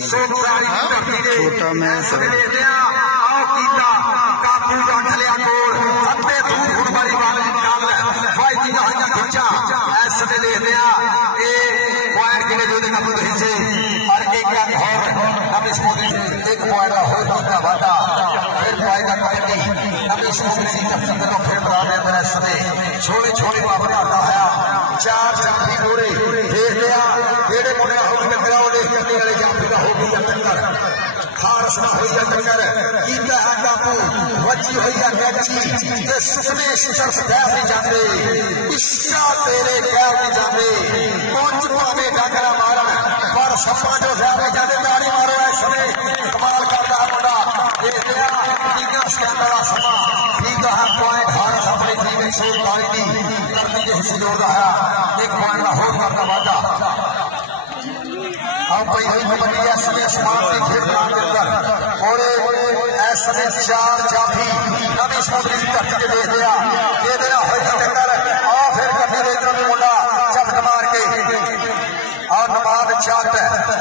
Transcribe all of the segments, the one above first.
छोटा मैच है। छोटे छोटे वापस आता है चार जाफी मोड़े देख लिया जेड़े मुंडे होगी टक्कर वो देख करने वाले जाफी का होगी टक्कर खारस ना हो टक्कर कीता है काबू वची हुई है गच्ची ते सुपने शख्स कह नहीं जाते इश्का तेरे कह नहीं जाते पहुंच पावे डाकरा मारन पर सपा जो ज्यादा जाते ताड़ी मारो ऐसे कमाल करता है मुंडा देख लिया टीका स्कैंडल का समा कीता है पॉइंट हारस अपनी टीम में छोड़ पाएगी करने के हिस्से जोड़ रहा है एक पॉइंट का होड़ करता वादा अब भाई हुई कबड्डी ऐसे स्मार्ट की खेल मैदान के अंदर और ऐसे चार जाफी नवी समुद्री की धरती पे देख लिया ये देना होई टक्कर और फिर कभी रेतरों में मुंडा चपट मार के और नमाज चाट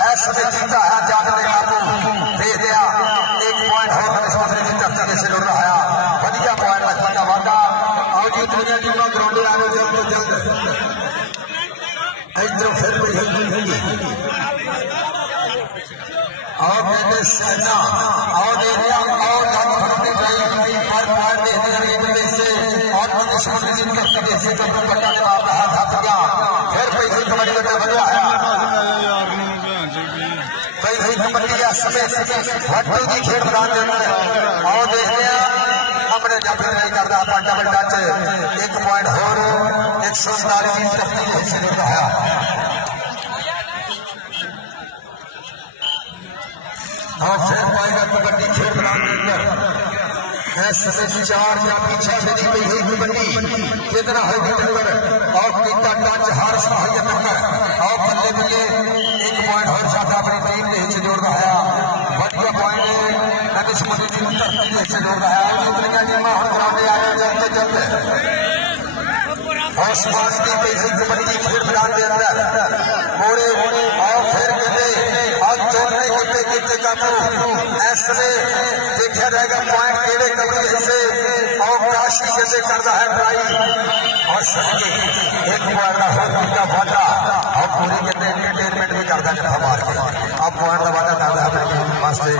ऐसे जीता है जाट ने काबू दे दिया एक पॉइंट हो नवी समुद्री की धरती पे से जुड़ रहा है बढ़िया पॉइंट रखने का वादा और जी दुनिया की ग्राउंड आ रहे जल्द तो जल्द इधर फिर भी और कहते सेना और देखिए और लाभ होने गई पर पार देखने लगे से और दुश्मन की करते जैसे तो पट्टा जवाब रहा था फिर पैसे कबड्डी का बजा है पैसे कबड्डी का समय भट्टू की खेल मैदान के अंदर और देखिए हमने जब नहीं करता था डबल टच एक पॉइंट और 147 तरतीब से रहा और फिर पाएगा कबड्डी खेल मैदान के अंदर ऐसे चार या पीछे चली गई हुई कबड्डी कितना है टक्कर और कितना टच हार सा है टक्कर और बल्ले बल्ले एक पॉइंट और ज्यादा अपनी टीम ने हिस्से जोड़ रहा है बढ़िया पॉइंट नवी समुद्री टीम तरक्की हिस्से जोड़ रहा है और दुनिया की मां हम ग्राउंड आ रहे चलते चलते और समाज की तेजी कबड्डी खेल मैदान के अंदर मोड़े और फिर कहते और चोरने कितने कितने काबू ऐसे देखा जाएगा पॉइंट केड़े कबड्डी हिस्से और काशी कैसे करता है ट्राई और सही एक पॉइंट का वादा और पूरी एंटरटेनमेंट भी करता है हमारे अब पॉइंट का वादा करता है वास्ते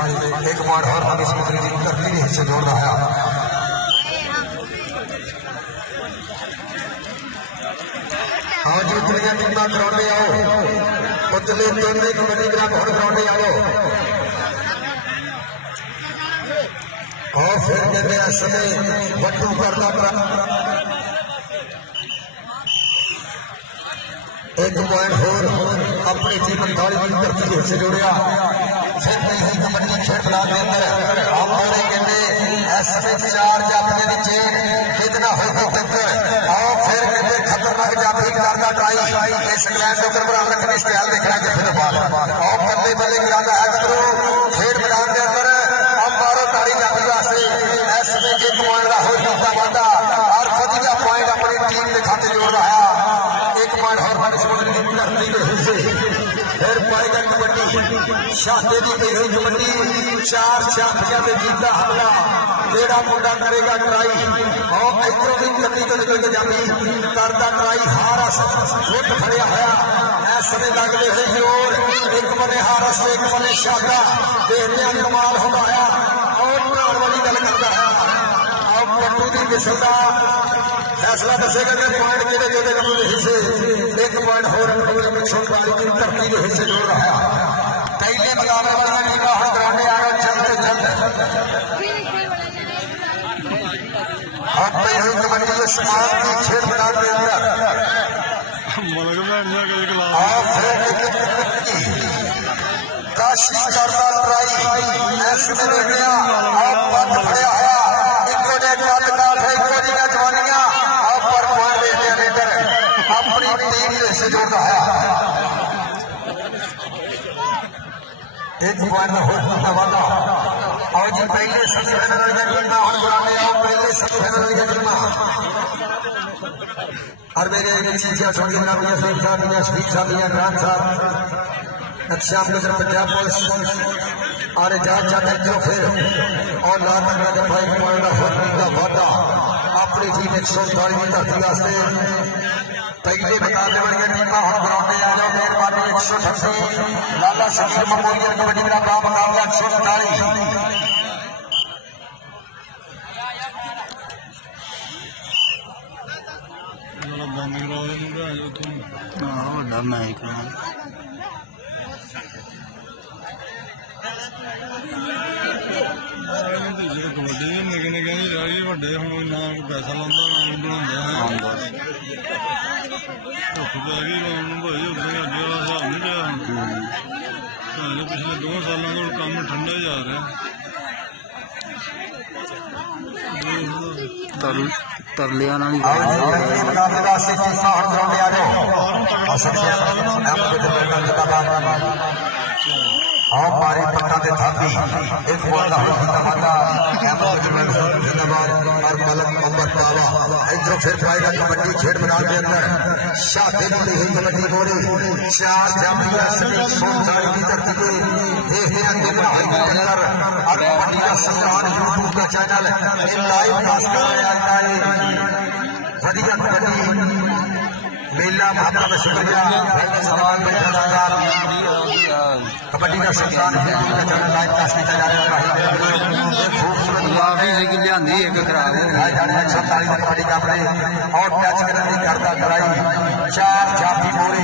एक पॉइंट और हम इस मुद्री की तरक्की हिस्से जोड़ रहा है हाँ जी दुनिया की बात ग्राउंडे आओ उतले दोनों कबड्डी ग्राम और ग्राउंडे आओ और फिर कहते हैं समय बट्टू करना एक पॉइंट और अपनी जीवन थाली की तरफ से जोड़िया फिर नहीं कबड्डी खेल मैदान के अंदर आप बोले कहते ऐसे चार जाफिया की चेन कितना होगा टक्कर और फिर कहते खतरनाक जाफी करना ट्राई इस ग्रैंड टक्कर पर रखने स्टाइल देखना कि फिर बात और बल्ले बल्ले गिराना है करो खेल मैदान के अंदर अब मारो ताड़ी जाफी वास्ते ऐसे के पॉइंट का हो जाता वादा और बढ़िया पॉइंट अपनी टीम के खाते जोड़ रहा है एक पॉइंट और धरती के हिस्से फिर पाएगा कबड्डी शादी की कैसी कबड्डी चार जाफिया से जीता हमला तेरा मुंडा करेगा ट्राई और इधरों भी कबड्डी को निकल के जाती करता ट्राई हारा फुट खड़िया होया ऐसे लगते हैं जोर एक बने हारस एक बने शादा देखने कमाल होता है और प्राण वाली गल करता है और पट्टू की किस्म का फैसला दसेगा कि पॉइंट के जोड़े कबड्डी हिस्से एक पॉइंट और तरक्की के हिस्से जोड़ रहा है पहले मुकाबले वाला टीम हम ग्राउंड आ रहे चलते चलते और पहले कबड्डी के समाज की खेल मैदान के अंदर और फिर काशी करता ट्राई ऐसे में गया और पद खड़िया है इको ने काल है इको जी जवानियां और पर पॉइंट देते रेडर अपनी टीम से जोड़ रहा है एक पॉइंट में होता वाला और जी पहले सेमीफाइनल में टीमा और बुलाने आओ पहले सेमीफाइनल में टीमा और मेरे चीजें छोटी ना भी साहब या स्पीच साहब या ग्रांड साहब नक्शाम नजर पंजाब पुलिस और इजाज चाहते जो फिर और लाल नगर का 5 पॉइंट का वादा अपनी टीम 139 की धरती वास्ते पहले मुकाबले वाली टीमां हम ग्राउंड पे आ जाओ मेहरबानी 138 लाला शकीर मेमोरियल कबड्डी का मुकाबला 139 निके निके वे हम ना पैसा लाता ना बना धुप पै गई भाई उसे अगे वाला हिसाब नहीं रहा पिछले 2 सालों को काम ठंडा जा रहा तरलिया हमारे पन्ना के थापी एक वादा वादा जिंदाबाद और मलक मोहम्मद बाबा इधर फिर पाएगा कबड्डी खेल मैदान के अंदर शादी ही कबड्डी बोली 4 जामिया सभी सोनसारी की धरती पे देखते हैं दिन के अंदर और कबड्डी का संग्राम यूट्यूब का चैनल लाइव कास्ट कर रहा है बढ़िया कबड्डी मेला माता में शुक्रिया सवाल में कबड्डी का संस्थान चैनल लाइव कास्ट किया जा रहा है खूबसूरत एक खराब कबड्डी कपड़े और टच करने करता कराई 4 जाफी बोरे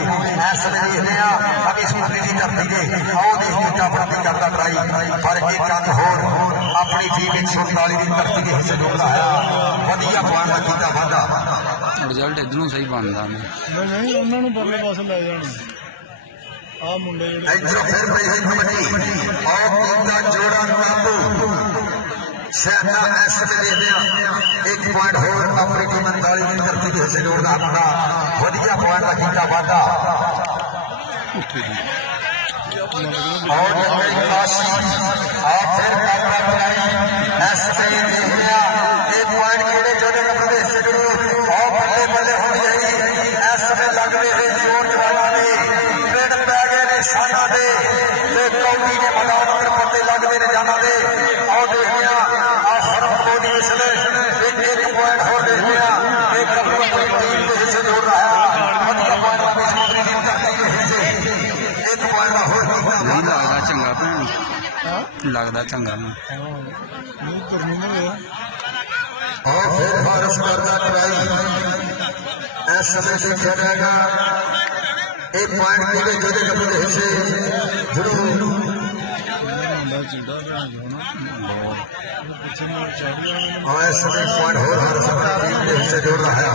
ऐसे देखते हैं अभी स्कूली की धरती के आओ देखते जाफी करता कराई पर एक अंक होर अपनी टीम 139 की धरती के हिस्से जोड़ता है वधिया पॉइंट का कीता वादा रिजल्ट इधरों सही बनता नहीं उन्होंने परले पासे लै जाना आ मुंडे इधर फिर पई है कबड्डी और कीता जोड़ा काबू शहना ऐसे देखते हैं 1 पॉइंट होर अपनी टीम 39 की धरती के हिस्से जोड़ता अपना वधिया पॉइंट का कीता वादा और काशी और फिर ऐसे देखते हैं 1 पॉइंट केड़े जोड़े कपड़े हिस्से जोड़ो और बल्ले बल्ले हो गई ऐसे लग रहे हैं जोर जवाना ने पेड़ पै गए ने शाना दे ते कौड़ी ने मैदान पर पत्ते लग रहे ने जाना दे और देखते हैं आ हरम बोली इसने 1 पॉइंट हो देखते हैं एक अपनी टीम के हिस्से जोड़ रहा है बढ़िया पॉइंट वाली स्मोकरी की धरती के हिस्से 1 पॉइंट हो लगता चंगा लगता चंगा और फिर बारिश करता कराई इस समय देखा जाएगा 1 पॉइंट के जोड़े कपड़े हिस्से जरूर और इस समय पॉइंट हो हर समय टीम के हिस्से जोड़ रहा है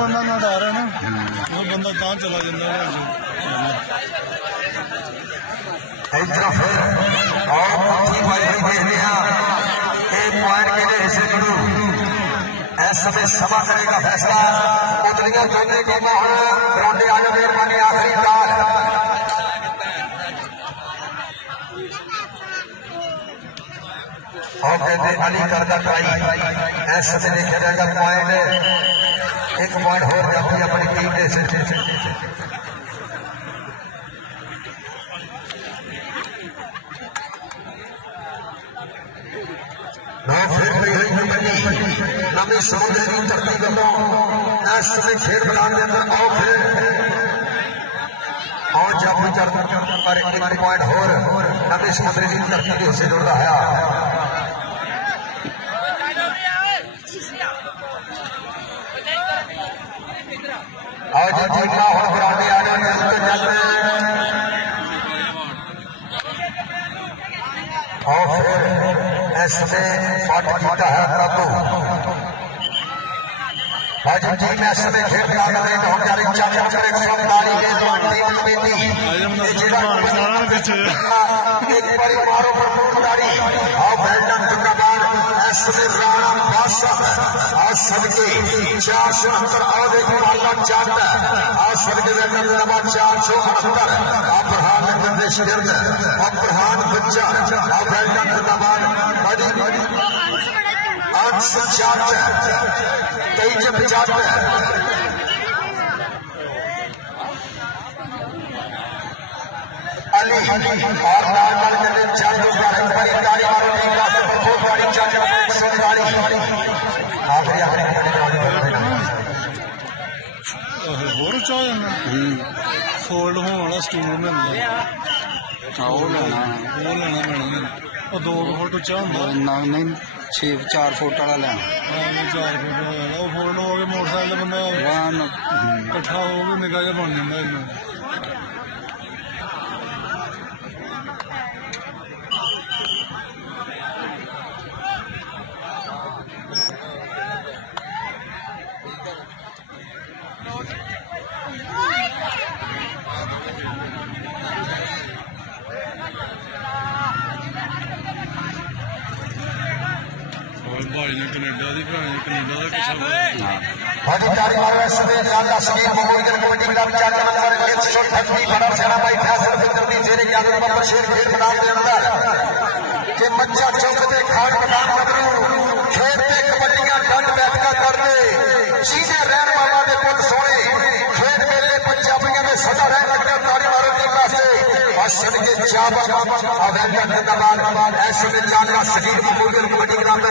बंदा ना डर है ना वो बंदा कहाँ चला जाता इधर फिर और टीम वाली देखते हैं 1 पॉइंट के हिस्से जरूर इस समय सभा करेगा फैसला उतलियां दोनों टीमें हम ग्राउंडे आ जाओ मेहरबानी आखिरी काल और कहते अली करदा ट्राई इस समय देखा जाएगा पॉइंट 1 पॉइंट हो जाती अपनी टीम के सिर फिर नवी समुद्र की धरती वालों इस समय खेल मैदान के अंदर आओ फिर और जब भी पर 1 पॉइंट होर नवी समुद्र की धरती के हिस्से जुड़ रहा है और जो जीतना हो ग्राउंड आ जाए और फिर इसमें पाठ किया है काबू आज टीम इस समय खेल मैदान में तो हमारी चैंपियन 139 के टीम कमेटी एक बड़ी मारो पर फुटबारी और वेल्डन जिंदाबाद इसमें राणा बादशाह आज सबके 470 और एक वाला चाहता आज सबके वेल्डन जिंदाबाद 478 आप प्रधान निर्देश गिरद आप प्रधान बच्चा आप वेल्डन जिंदाबाद बड़ी 875 अली और लाल लाल के चार लोग बड़ी ताली मारो टीम का बहुत बड़ी चार वाली आखिरी आखिरी ਹੋਰ ਚਾਹ ਜਾਂਦਾ ਫੋਲਡ ਹੋਣ ਵਾਲਾ ਸਟੂਲ ਮਿਲਦਾ ਉਹ ਲੈਣਾ ਉਹ ਲੈਣਾ ਪੈਣਾ ਉਹ 2 ਫੁੱਟ ਉੱਚਾ ਹੁੰਦਾ ਨਹੀਂ 4 ਫੁੱਟ ਵਾਲਾ ਲੈਣਾ 4 ਫੁੱਟ ਵਾਲਾ ਉਹ ਫੋਲਡ ਹੋ ਕੇ ਮੋਟਰਸਾਈਕਲ ਬੰਦਾ ਇਕੱਠਾ ਹੋ ਕੇ ਨਿੱਘਾ ਜਿਹਾ ਬਣ ਜਾਂਦਾ ਇੰਨਾ ਭਾਈ ਨੇ ਕੈਨੇਡਾ ਦੀ ਭੈਣ ਕੈਨੇਡਾ ਦਾ ਕਿੱਸਾ बड़ी ताली मारो इसमें राजा समीर ममूदगढ़ कमेटी ग्राम 4 नंबर 138 बड़ा सेना भाई फैसल फितरती जेरे के आगे पर शेर खेल मैदान के अंदर के मच्चा चौक पे खाड़ मैदान बदलू खेत पे कबड्डियां डंड बैठका कर दे सीधे रहन बाबा दे पुत सोने खेत मेले पंजाबियों में सदा रह लगता ताली मारो टीम वास्ते असल के चाबा अवेंदर जिंदाबाद ऐसे में जाना समीर ममूदगढ़ कमेटी ग्राम